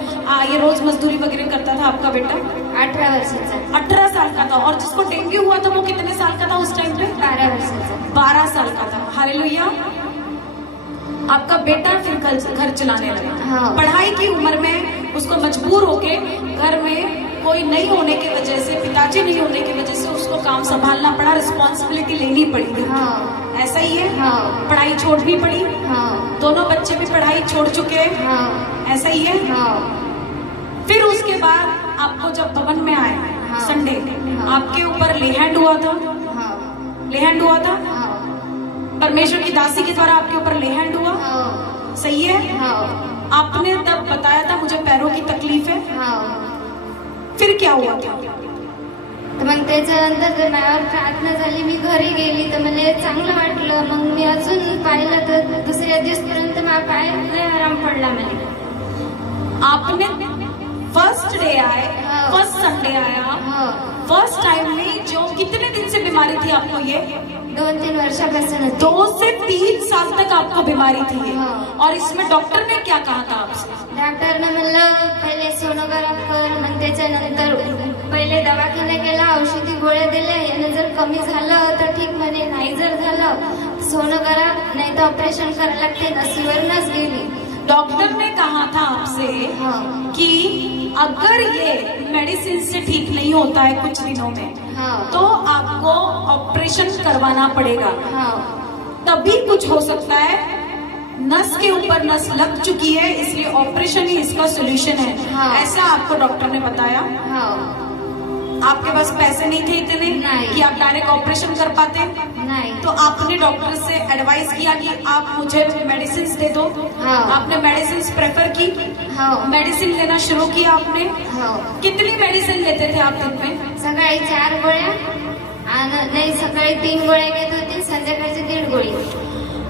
ये रोज मजदूरी वगैरह करता था आपका बेटा? 18 वर्षाचा. 18 साल का था. और जिसको डेंगू हुआ था वो कितने साल का था उस टाइम पे? 12 वर्षाचा. 12 साल का था. हालेलुया. आपका बेटा फिर घर चलाने लगा. हाँ. पढ़ाई की उम्र में उसको मजबूर होके घर में कोई नहीं होने की वजह से, पिताजी नहीं होने की वजह से उसको काम संभालना पड़ा, रिस्पॉन्सिबिलिटी लेनी पड़ी. हाँ. ऐसा ही है. हाँ. पढ़ाई छोड़नी पड़ी. हाँ. दोनों बच्चे भी पढ़ाई छोड़ चुके हैं. हाँ. ऐसा ही है. हाँ. फिर उसके बाद आपको जब भवन में आए हाँ. संडे, हाँ. आपके ऊपर लेहैंड हुआ था. हाँ. लेहैंड हुआ था. हाँ. परमेश्वर की दासी के द्वारा आपके ऊपर लेहैंड हुआ. हाँ. सही है. हाँ. आपने तब बताया था मुझे पैरों की तकलीफ है. हाँ. फिर क्या हुआ था? तर मग त्याच्यानंतर जर माझ्यावर प्रार्थना झाली, मी घरी गेली, तर मला चांगलं वाटलं. मग मी अजून पाहिलं तर दुसऱ्या दिवसपर्यंत माझ्या पायात लय आराम पडला मला. आपने फर्स्ट डे आए, हाँ. फर्स्ट संडे आया, हाँ. फर्स्ट टाइम में जो कितने दिन से बीमारी थी आपको? ये 2-3 वर्षापासून होती. 2 से 3 साल तक आपको बीमारी थी ये. हाँ. और इसमें डॉक्टर ने क्या कहा था आपसे? डॉक्टरनं म्हणलं पहिले सोनोग्राफ कर, मग त्याच्यानंतर पहिले दवाखाना केला, औषधी गोळ्या दिल्या, यानं जर कमी झालं तर ठीक म्हणे, नाही जर झालं सोनोग्राफ नाही तर ऑपरेशन करायला लागते. नसीवरूनच गेली. डॉक्टर ने कहा था आपसे हाँ कि अगर ये मेडिसिन से ठीक नहीं होता है कुछ दिनों में हाँ तो आपको ऑपरेशन करवाना पड़ेगा, हाँ तभी कुछ हो सकता है। नस के ऊपर नस लग चुकी है, इसलिए ऑपरेशन ही इसका सोल्यूशन है। हाँ। ऐसा आपको डॉक्टर ने बताया। हाँ आपके पास पैसे नहीं थे इतने नहीं। कि आप डायरेक्ट ऑपरेशन कर पाते, नहीं। तो आपने डॉक्टर से एडवाइस किया कि आप मुझे मेडिसिन दे दो। हाँ। आपने मेडिसिन प्रेफर की। हाँ मेडिसिन लेना शुरू किया आपने। हाँ कितनी मेडिसिन लेते थे आप दिन में? सकाळी 4 गोळ्या आणि नाही सकाळी 3 गोळ्या घेत होते, संध्याकाळची 1.5 गोळी।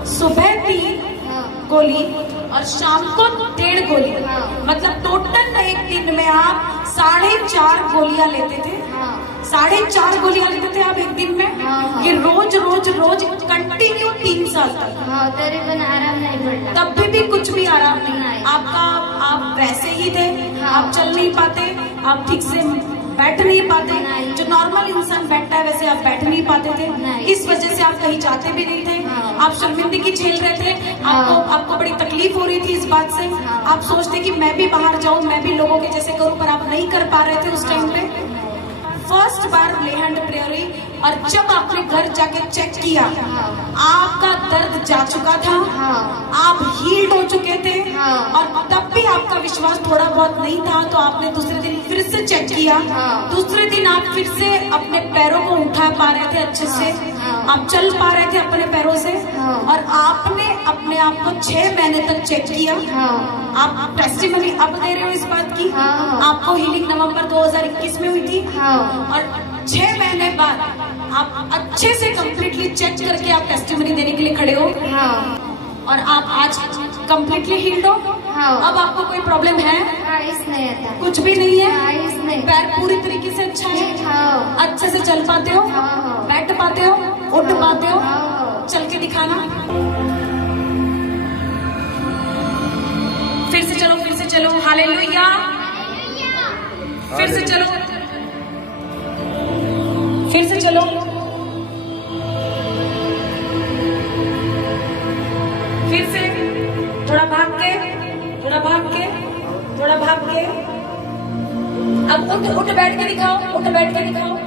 सुबह 3 हाँ गोली और शाम को 1.5 गोली। हाँ। मतलब टोटल एक दिन में आप 4.5 गोलियां लेते थे। हाँ 4.5 गोलियां लेते थे आप एक दिन में। हाँ। ये रोज रोज रोज कंटिन्यू 3 साल तक। हाँ तरी पण आराम नाही पडला। तब भी कुछ भी आराम नहीं। नहीं। आपका आप वैसे ही थे। हाँ। आप चल नहीं पाते, आप ठीक से बैठ नहीं पाते। नहीं। जो नॉर्मल इंसान बैठता है वैसे आप बैठ नहीं पाते थे। नहीं। इस वजह से आप कहीं जाते भी नहीं थे। हाँ। आप शर्मिंदगी झेल रहे थे। हाँ। आपको बड़ी तकलीफ हो रही थी इस बात से। हाँ। आप सोचते कि मैं भी बाहर जाऊं, मैं भी लोगों के जैसे करूं, पर आप नहीं कर पा रहे थे उस टाइम पे। फर्स्ट बार ले हैंड प्रेयर हुई, और जब आपने घर जाके चेक किया, हाँ। आपका दर्द जा चुका था। हाँ आप हील्ड हो चुके थे। हाँ। और तब भी आपका विश्वास थोड़ा बहुत नहीं था, तो आपने दूसरे दिन फिर से चेक किया। हाँ। दूसरे दिन आप फिर से अपने पैरों को उठा पा रहे थे अच्छे से। हाँ। आप चल पा रहे थे अपने पैरों से। हाँ। और आपने अपने आप को 6 महीने तक चेक किया। हाँ आप टेस्टिमनी अब दे रहे हो इस बात की। हाँ। आपको हीलिंग नवंबर 2021 में हुई थी। हाँ और 6 महीने बाद आप अच्छे से कंप्लीटली चेक करके आप टेस्टिमनी देने के लिए खड़े हो। हाँ और आप आज कंप्लीटली हील्ड हो। हाँ। अब आपको कोई प्रॉब्लम है? काहीच नाही आता। कुछ भी नहीं है। काहीच नाही। पैर पूरी तरीके से अच्छा है। हाँ अच्छे से चल पाते हो, हाँ। बैठ पाते हो, उठ पाते हो। हाँ। चल के दिखाना। फिर से चलो, फिर से चलो। हालेलुया। फिर से चलो, फिर से चलो। फिर से थोड़ा भाग के, थोड़ा भाग के, थोड़ा भाग के। अब उठ बैठ के दिखाओ, उठ बैठ के दिखाओ।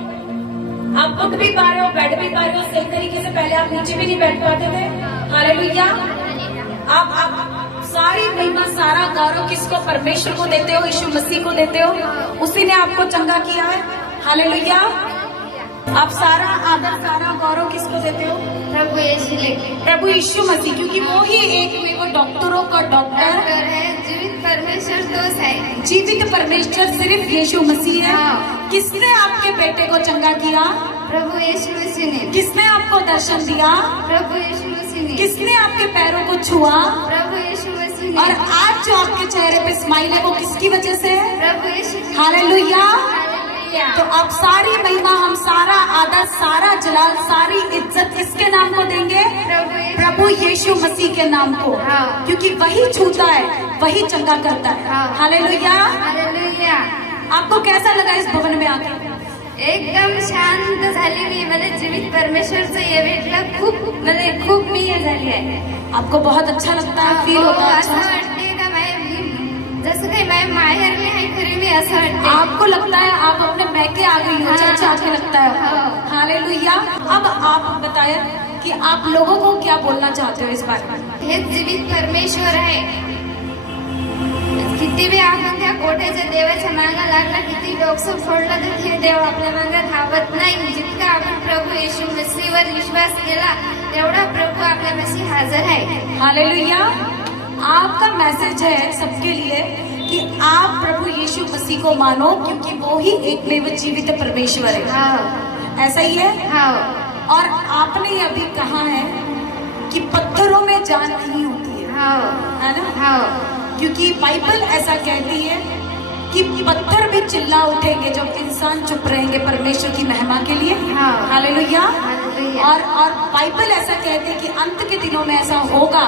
आप उठ भी पा रहे हो, बैठ भी पा रहे हो सही तरीके से। पहले आप नीचे भी नहीं बैठ पाते थे। हालेलुया। आप सारी महिमा, सारा गौरव किसको? परमेश्वर को देते हो, यीशु मसीह को देते हो। उसी ने आपको चंगा किया है। हालेलुया। आप सारा आदर, सारा गौरव किसको देते हो? प्रभु यीशु प्रभु यीशु मसीह, क्योंकि वो ही एक में वो डॉक्टरों का डॉक्टर है। जीवित परमेश्वर तो है। जीवित परमेश्वर सिर्फ यीशु मसीह है। हाँ। किसने आपके बेटे को चंगा किया? प्रभु यीशु मसीह ने। किसने आपको दर्शन दिया? प्रभु यीशु मसीह ने। किसने आपके पैरों को छुआ? प्रभु यीशु मसीह ने। और आज जो आपके चेहरे पे स्माइल है वो किसकी वजह से है? प्रभु यीशु। हालेलुया। हालेलुया। तो आप सारी महिमा, हम सारा आदर, सारा जलाल, सारी इज्जत किसके नाम को देंगे? प्रभु यीशु मसीह के नाम को। हाँ। क्योंकि वही छूता है, वही चंगा करता है। हाँ। हालेलुया। हालेलुया। आपको कैसा लगा इस भवन में आके? एकदम शांत झाली मी. मला जीवित परमेश्वरचं हे भेटलं. खूप मी हे झाली आहे. आपको बहुत अच्छा लगता है, फील होता है? असं वाटते का जसं काही माझ्या माहेरने आहे खरी मी असं वाटते. आपको लगता है आप अपने मैके आ गई हो, चर्च आके लगता है। हालेलुया। अब आप बताया कि आप लोगों को क्या बोलना चाहते हो इस बारे में? हे जीवित परमेश्वर आहे. किती बी आपण त्या कोठ्याच्या देवाच्या मागे लागला, किती डोकं फोडलं तर हे देव आपल्या मागे धावत नाही. जितका आपण प्रभू येशू मसीहवर विश्वास केला तेवढा प्रभू आपल्या मसीह हजर आहे. हालेलुया। आपका मैसेज है सबके लिए कि आप प्रभु यीशु मसीह को मानो, क्योंकि वो ही एकमेव जीवित परमेश्वर है। हाँ ऐसा ही है। हाँ. और आपने अभी कहा है कि पत्थरों में जान नहीं होती है, हाँ. है ना? हाँ. क्योंकि बाइबल ऐसा कहती है कि पत्थर भी चिल्ला उठेंगे जब इंसान चुप रहेंगे परमेश्वर की महिमा के लिए। हाँ. हालेलुया। हालेलुया. और बाइबल ऐसा कहती है कि अंत के दिनों में ऐसा होगा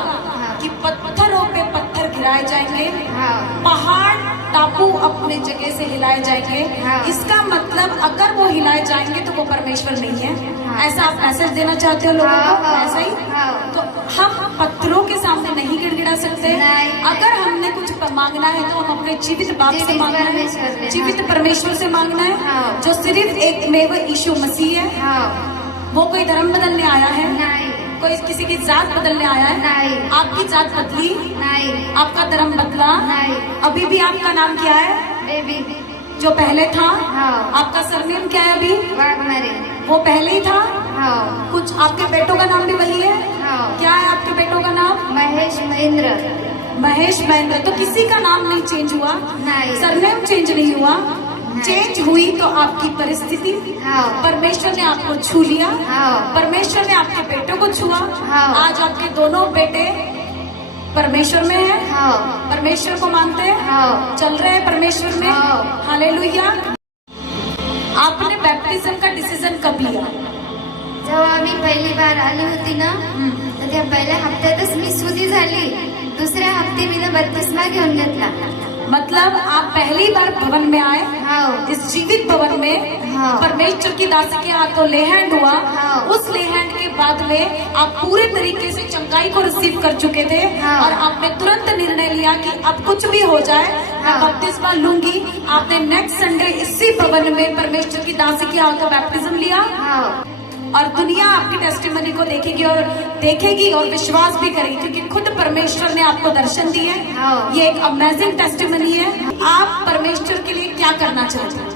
कि पत्थरों पे पत्थर गिराए जाएंगे, हाँ. पहाड़ टापू अपने जगह से हिलाए जाएंगे। हाँ. इसका मतलब अगर वो हिलाए जाएंगे तो वो परमेश्वर नहीं है। हाँ. ऐसा आप मैसेज देना चाहते हो लोगों को? हाँ. ऐसा ही। हाँ. तो हम पत्थरों के सामने नहीं गिड़गिड़ा सकते। नहीं. अगर मांगना है तो हम अपने जीवित बाप से जीवित मांगना परमेश्वर है, से, जीवित हाँ। परमेश्वर से मांगना है, हाँ। जो सिर्फ एक में वो यीशु मसीह है। हाँ वो कोई धर्म बदलने आया है, नहीं कोई किसी की जात बदलने आया है? नहीं आपकी जात बदली, नहीं आपका धर्म बदला, नहीं अभी भी आपका नाम क्या है बेबी जो पहले था? हाँ आपका सरनेम क्या है अभी? वाघमारे वो पहले ही था। हाँ कुछ आपके बेटों का नाम भी वही है? हाँ क्या है आपके बेटों का नाम? महेश महेंद्र महेश महेंद्र। तो किसी का नाम नहीं चेंज हुआ, नहीं सरनेम चेंज नहीं हुआ। चेंज हुई तो आपकी परिस्थिति, हाँ परमेश्वर ने आपको छू लिया, हाँ परमेश्वर ने आपके बेटों को छुआ। हाँ। आज आपके दोनों बेटे परमेश्वर में हैं, हाँ परमेश्वर को मानते हैं, हाँ चल रहे हैं परमेश्वर में। हाँ। हालेलुया। आपने बैप्टिज्म का डिसीजन कब लिया? जेव्हा आम्ही पहिली बार आली होती ना तर त्या पहिल्या हप्त्यातच मी सुधी झाली. दुसऱ्या हप्ते मी बत्तीसमा घेऊन घेतला. मतलब आप पहली बार भवन में आए, हाँ इस जीवित भवन में हाँ। परमेश्वर की दासी के हाथों ले हैंड हुआ। हाँ। उस ले हैंड के बाद में आप पूरे तरीके से चंगाई को रिसीव कर चुके थे। हाँ। और आपने तुरंत निर्णय लिया कि अब कुछ भी हो जाए मैं हाँ। बपतिस्मा लूंगी। आपने नेक्स्ट संडे इसी भवन में परमेश्वर की दासी के हाथों बैप्टिज्म लिया। हाँ और दुनिया आपकी टेस्टिमनी को देखेगी और विश्वास भी करेगी, क्योंकि खुद परमेश्वर ने आपको दर्शन दिए। हाँ। ये एक अमेजिंग टेस्टिमनी है। आप परमेश्वर के लिए क्या करना चाहते हैं?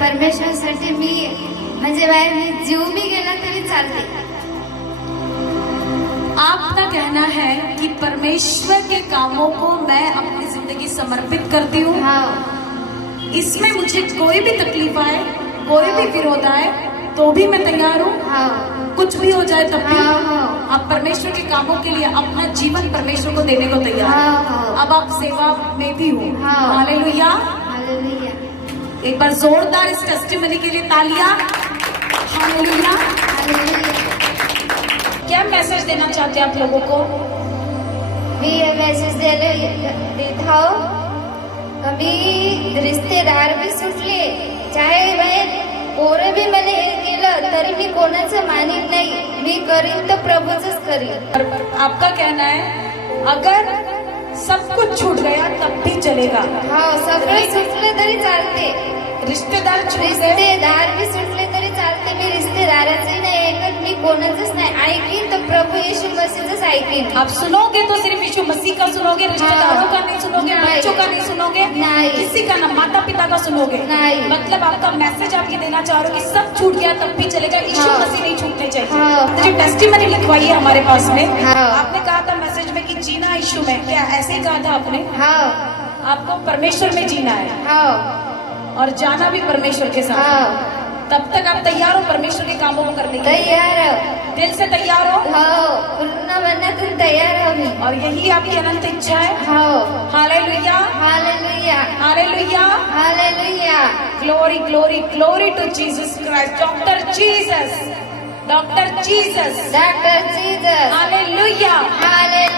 परमेश्वरसाठी मी म्हणजे बाहेर मी जीव बी गेला तरी चालते. आपका कहना है कि परमेश्वर के कामों को मैं अपनी जिंदगी समर्पित करती हूँ। हाँ इसमें मुझे कोई भी तकलीफ आए, कोई भी विरोध आए तो भी मैं तैयार हूँ। हाँ कुछ भी हो जाए तब भी हाँ, हाँ। आप परमेश्वर के कामों के लिए अपना जीवन परमेश्वर को देने को तैयार हैं। हाँ, हाँ। अब आप सेवा में भी हो। हाँ। हालेलुया। हालेलुया एक बार जोरदार इस टेस्टिमनी के लिए तालियां। हालेलुया। हालेलुया. क्या मैसेज देना चाहते हैं आप लोगों को? मी हे मेसेज देत आहो का मी रिश्तेदार बी सुटले, चाहे बाहेर पोरं बी मला हे केलं तरी मी कोणाचं मानित नाही. मी करीन तर प्रभूचंच करीन. आपका कहना है अगर सब कुछ छूट गया तब भी चलेगा, हा सगळं सुटलं तरी चालते. रिश्तेदार छूट गए, रिश्तेदार बी सुटले तरी चालते. मी रिश्तेदाराचंही नाही ऐकत, मी कोणाचंच नाही ऐकीन तर प्रभू येशू मसीहच ऐकीन. आप सुनोगे तो सिर्फ यीशु मसीह का सुनोगे, रिश्तेदारों का नहीं सुनोगे, नहीं। बच्चों का नहीं सुनोगे, नहीं। किसी का ना माता पिता का सुनोगे। नहीं। मतलब आपका मैसेज आप ये देना चाह रहे हो कि सब छूट गया तब भी चलेगा, यीशु हाँ। मसीह नहीं छूटने चाहिए। हाँ। तो जो टेस्टिमनी लिखवाई है हमारे पास में, हाँ। आपने कहा था मैसेज में कि जीना यीशु में, क्या ऐसे ही कहा था आपने? हा आपको परमेश्वर में जीना है हा और जाना भी परमेश्वर के साथ। हा तब तक आप तैयार हो परमेश्वर के कामों को करने के लिए? तयार दिल से तैयार हो? हो, पूर्ण मनातून तयार हो मी. और यही आपकी अनंत इच्छा है। हो. Hallelujah, hallelujah hallelujah. Hallelujah. Glory, glory, glory to Jesus Christ. Dr. Jesus. Dr. Jesus. Doctor Jesus. Hallelujah. Hallelujah.